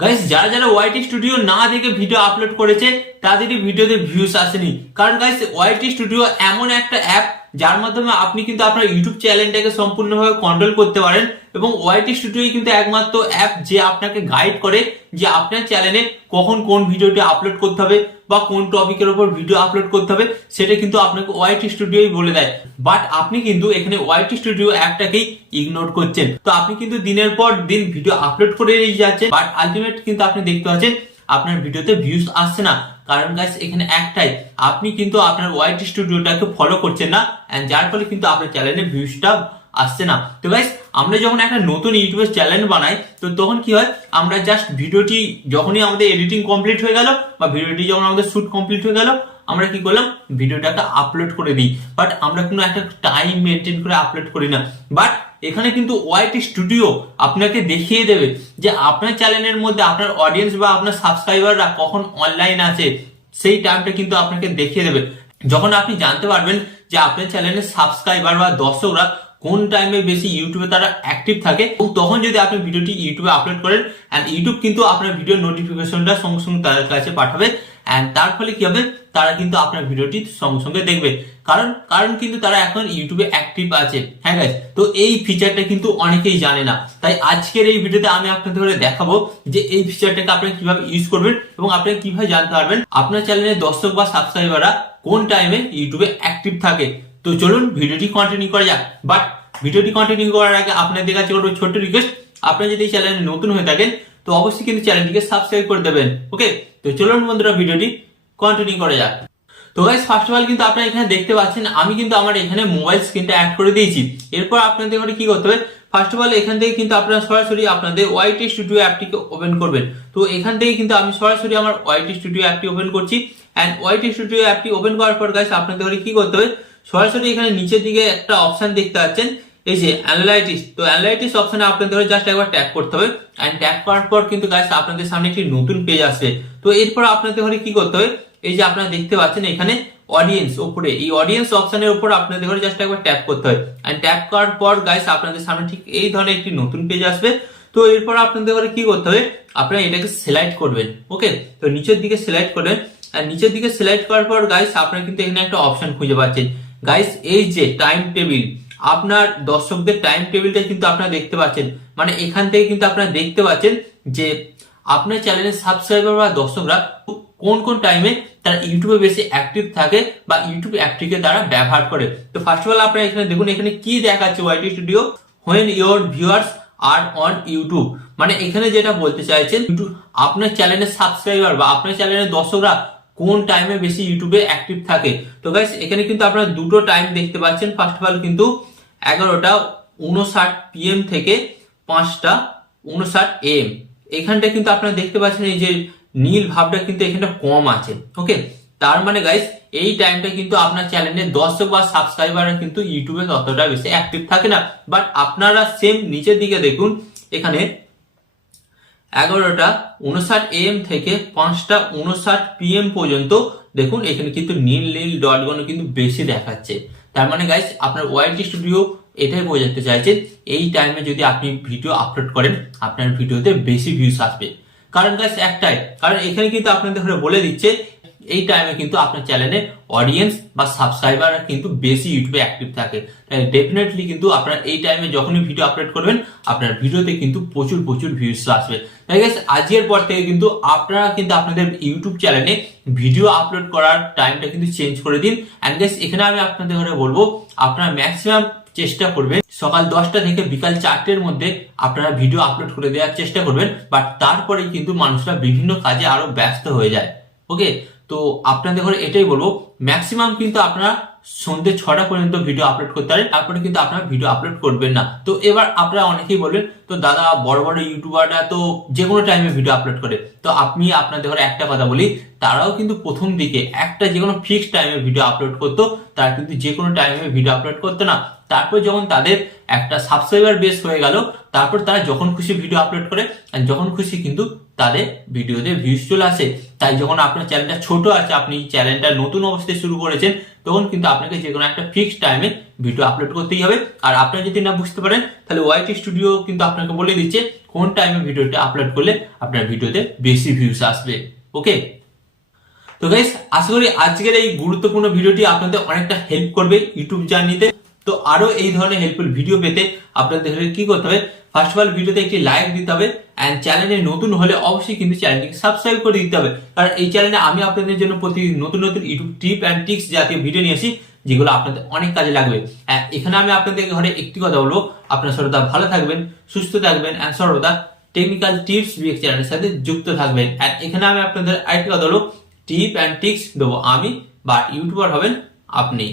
Guys যারা যারা YT studio না দেখে ভিডিও আপলোড করেছে তাদেরই ভিডিওতে ভিউজ আসেনি। কারণ গাইস ওয়াইটি স্টুডিও এমন একটা অ্যাপ যার মাধ্যমে আপনি কিন্তু আপনার ইউটিউব চ্যানেলটাকে সম্পূর্ণভাবে কন্ট্রোল করতে পারেন, এবং ওয়াইটি স্টুডিও কিন্তু একমাত্র অ্যাপ যে আপনাকে গাইড করে যে আপনার চ্যানেলে কখন কোন ভিডিওটি আপলোড করতে হবে বা কোন টপিকের উপর ভিডিও আপলোড করতে হবে, সেটা কিন্তু আপনাকে ওয়াইটি স্টুডিওই বলে দেয়। বাট আপনি কিন্তু এখানে ওয়াইটি স্টুডিও অ্যাপটাকেই ইগনোর করছেন, তো আপনি কিন্তু দিনের পর দিন ভিডিও আপলোড করে যাচ্ছেন, বাট আলটিমেট কিন্তু আপনি দেখতে পাচ্ছেন আপনার ভিডিওতে ভিউজ আসছে না। কারণ গাইস এখানে একটাই, আপনি কিন্তু আপনার ওয়াইটি স্টুডিওটাকে ফলো করছেন না, এন্ড যার ফলে কিন্তু আপনার চ্যানেলে ভিউজটা আসছে না। তো গাইস আমরা যখন একটা নতুন ইউটিউবের চ্যানেল বানাই, তো তখন কি হয়, আমরা জাস্ট ভিডিওটি যখনই আমাদের এডিটিং কমপ্লিট হয়ে গেল বা ভিডিওটি যখন আমাদের শুট কমপ্লিট হয়ে গেল, আমরা কি করলাম, ভিডিওটাকে আপলোড করে দিই। বাট আমরা কোনো একটা টাইম মেনটেন করে আপলোড করি না। বাট এখানে কিন্তু ওয়াইটি স্টুডিও আপনাকে দেখিয়ে দেবে যে আপনার চ্যানেলের মধ্যে আপনার অডিয়েন্স বা আপনার সাবস্ক্রাইবাররা কখন অনলাইন আছে, সেই টাইমটা কিন্তু আপনাকে দেখিয়ে দেবে। যখন আপনি জানতে পারবেন যে আপনার চ্যানেলের সাবস্ক্রাইবার বা দর্শকরা কোন টাইমে বেশি ইউটিউবে তারা অ্যাক্টিভ থাকে, এবং তখন যদি আপনি ভিডিওটি ইউটিউবে আপলোড করেন, এন্ড ইউটিউব কিন্তু আপনার ভিডিও নোটিফিকেশনটা সঙ্গে সঙ্গে তাদের কাছে পাঠাবে, এন্ড তার ফলে কি হবে, তারা কিন্তু আপনার ভিডিওটি সঙ্গে সঙ্গে দেখবে। কারণ কারণ কিন্তু তারা এখন ইউটিউবে অ্যাক্টিভ আছে। হ্যাঁ গাইস, তো এই ফিচারটা কিন্তু অনেকেই জানে না। তাই আজকের এই ভিডিওতে আমি আপনাদের দেখাবো যে এই ফিচারটাকে আপনি কিভাবে ইউজ করবেন এবং আপনি কিভাবে জানতে পারবেন আপনার চ্যানেলের দর্শক বা সাবস্ক্রাইবাররা কোন টাইমে ইউটিউবে অ্যাক্টিভ থাকে। তো চলুন ভিডিওটি কন্টিনিউ করা যাক। বাট ভিডিওটি কন্টিনিউ করার আগে আপনাদের কাছে করবো ছোট্ট রিকোয়েস্ট, আপনারা যদি এই চ্যানেলে নতুন হয়ে থাকেন তো অবশ্যই কিন্তু চ্যানেলটিকে সাবস্ক্রাইব করে দেবেন। ওকে, তো চলুন বন্ধুরা ভিডিওটি কন্টিনিউ করা যাক। তো গাইস ফার্স্ট অফ অল কিন্তু আপনারা এখানে দেখতে পাচ্ছেন আমি কিন্তু আমার এখানে মোবাইল স্ক্রিনটা অ্যাড করে দিয়েছি। এরপর আপনাদের কি করতে হবে, ফার্স্ট অফ অল এখান থেকে কিন্তু আপনারা সরাসরি আপনাদের ওয়াইটি স্টুডিও অ্যাপটিকে ওপেন করবেন। তো এখান থেকে কিন্তু আমি সরাসরি আমার ওয়াইটি স্টুডিও অ্যাপটি ওপেন করছি, এন্ড ওয়াইটি স্টুডিও অ্যাপটি ওপেন করার পর গাইস আপনাদের কি করতে হবে, সরাসরি এখানে নিচের দিকে একটা অপশন দেখতে পাচ্ছেন, এই যে অ্যানালাইটিক্স। তো অ্যানালাইটিক্স অপশনে আপনাদের জাস্ট একবার ট্যাপ করতে হবে, এন্ড ট্যাপ করার পর কিন্তু গাইস আপনাদের সামনে একটি নতুন পেজ আসবে। তো এরপর আপনাদের কি করতে হবে, এই যে আপনারা দেখতে পাচ্ছেন এখানে অডিয়েন্স উপরে, এই অডিয়েন্স অপশনের উপর আপনাদের জাস্ট একবার ট্যাপ করতে হয়, এন্ড ট্যাপ করার পর গাইস আপনাদের সামনে ঠিক এই ধরনের একটি নতুন পেজ আসবে। তো এরপর আপনাদের কি করতে হবে, আপনারা এটাকে সিলেক্ট করবেন। ওকে, তো নিচের দিকে সিলেক্ট করবেন, আর নিচের দিকে সিলেক্ট করার পর গাইস আপনারা কিন্তু এখানে একটা অপশন খুঁজে পাচ্ছেন। গাইস এই যে টাইম টেবিল, আপনার দর্শকদের টাইম টেবিলটা কিন্তু আপনারা দেখতে পাচ্ছেন। মানে এখান থেকে কিন্তু আপনারা দেখতে পাচ্ছেন যে আপনার চ্যানেলের সাবস্ক্রাইবার বা দর্শকরা কোন কোন টাইমে তারা ইউটিউবে বেশি অ্যাক্টিভ থাকে বা ইউটিউব অ্যাপটিকে তারা ব্যবহার করে। তো ফার্স্ট অফ অল আপনারা এখানে দেখুন, এখানে কি দেখাচ্ছে YT studio, when your viewers are on YouTube. মানে এখানে যেটা বলতে চাইছেন, আপনার চ্যানেলের সাবস্ক্রাইবার বা আপনার চ্যানেলের দর্শকরা কোন টাইমে বেশি ইউটিউবে অ্যাক্টিভ থাকে। তো গাইস এখানে কিন্তু আপনারা দুটো টাইম দেখতে পাচ্ছেন। ফার্স্ট অফ অল কিন্তু 11:59 PM থেকে 5:59 AM, এখানটা কিন্তু আপনারা দেখতে পাচ্ছেন এই যে নীল ভাবটা কিন্তু এখানটা কম আছে। ওকে, তার মানে গাইস এই টাইমটা কিন্তু আপনার চ্যানেলের দর্শক বা সাবস্ক্রাইবাররা কিন্তু ইউটিউবে ততটা বেশি অ্যাক্টিভ থাকে না। বাট আপনারা সেম নিচের দিকে দেখুন, এখানে 11:59 AM থেকে 5:59 PM পর্যন্ত দেখুন এখানে কিন্তু নীল নীল ডটগুলো কিন্তু বেশি দেখাচ্ছে। তার মানে গাইস আপনার ওয়াইটি স্টুডিও এটাই বোঝাতে চাইছে এই টাইমে যদি আপনি ভিডিও আপলোড করেন আপনার ভিডিওতে বেশি ভিউজ আসবে। কারণ গাইস একটাই, কারণ এখানে কিন্তু আপনাদের বলে দিচ্ছে এই টাইমে কিন্তু আপনার চ্যানেলে অডিয়েন্স বা সাবস্ক্রাইবার কিন্তু বেশি ইউটিউবে অ্যাক্টিভ থাকে। তাই ডেফিনেটলি কিন্তু আপনার এই টাইমে যখনই ভিডিও আপলোড করবেন আপনার ভিডিওতে কিন্তু প্রচুর প্রচুর ভিউজ আসবে। তাই গাইস আজকের পর থেকে কিন্তু আপনারা কিন্তু আপনাদের ইউটিউব চ্যানেলে ভিডিও আপলোড করার টাইমটা কিন্তু চেঞ্জ করে দিন। এন্ড গাইস এখানে আমি আপনাদের বলবো আপনারা ম্যাক্সিমাম চেষ্টা করবেন সকাল 10টা থেকে বিকাল 4টের মধ্যে আপনারা ভিডিও আপলোড করে দেওয়ার চেষ্টা করবেন। বাট তারপরে কিন্তু মানুষরা বিভিন্ন কাজে আরো ব্যস্ত হয়ে যায়। ওকে, তো আপনাদের এটাই বলবো ম্যাক্সিমাম কিন্তু আপনারা সন্ধ্যে 6টা পর্যন্ত ভিডিও আপলোড করতে পারেন, তারপরে কিন্তু আপনারা ভিডিও আপলোড করবেন না। তো এবার আপনারা অনেকেই বলবেন তো দাদা বড় বড় ইউটিউবাররা তো যে কোনো টাইমে ভিডিও আপলোড করে, তো আপনি আপনাদের একটা কথা বলি, তারাও কিন্তু প্রথম দিকে একটা যে কোনো ফিক্সড টাইমে ভিডিও আপলোড করতো, তারা কিন্তু যে কোনো টাইমে ভিডিও আপলোড করতো না। তারপর যখন তাদের একটা সাবস্ক্রাইবার বেস হয়ে গেল, তারপর তারা যখন খুশি ভিডিও আপলোড করে আর যখন খুশি কিন্তু তাদের ভিডিওতে ভিউজ চলে আসে। তাই যখন আপনার চ্যানেলটা ছোট আছে, আপনি চ্যানেলটা নতুন অবস্থায় শুরু করেছেন, তখন কিন্তু আপনাকে যে কোনো একটা ফিক্সড টাইমে ভিডিও আপলোড করতেই হবে। আর আপনারা যদি না বুঝতে পারেন, তাহলে ওয়াইটি স্টুডিও কিন্তু আপনাকে বলে দিচ্ছে কোন টাইমে ভিডিওটা আপলোড করলে আপনার ভিডিওতে বেশি ভিউজ আসবে। ওকে, তো গাইস আশা করি আজকের এই গুরুত্বপূর্ণ ভিডিওটি আপনাদের অনেকটা হেল্প করবে ইউটিউব জার্নিতে। তো আরো এই ধরনের হেল্পফুল ভিডিও পেতে আপনাদের কি করতে হবে, ফার্স্ট অফ অল ভিডিওতে একটি লাইক দিতে হবে, এন্ড চ্যানেলে নতুন হলে অবশ্যই কিন্তু চ্যানেলটিকে সাবস্ক্রাইব করে দিতে হবে। কারণ এই চ্যানেলে আমি আপনাদের জন্য প্রতিদিন নতুন নতুন ইউটিউব টিপ এন্ড টিক্স জাতীয় ভিডিও নিয়ে আসি, যেগুলো আপনাদের অনেক কাজে লাগবে। এখানে আমি আপনাদের ঘরে একটি কথা বলবো, আপনারা সর্বদা ভালো থাকবেন, সুস্থ থাকবেন, এন্ড সর্বদা টেকনিক্যাল টিপস বিএক্স চ্যানেলের সাথে যুক্ত থাকবেন। এন্ড এখানে আমি আপনাদের আরেকটি কথা বলবো, টিপ এন্ড টিক্স দেবো আমি, বা ইউটিউবার হবেন আপনি।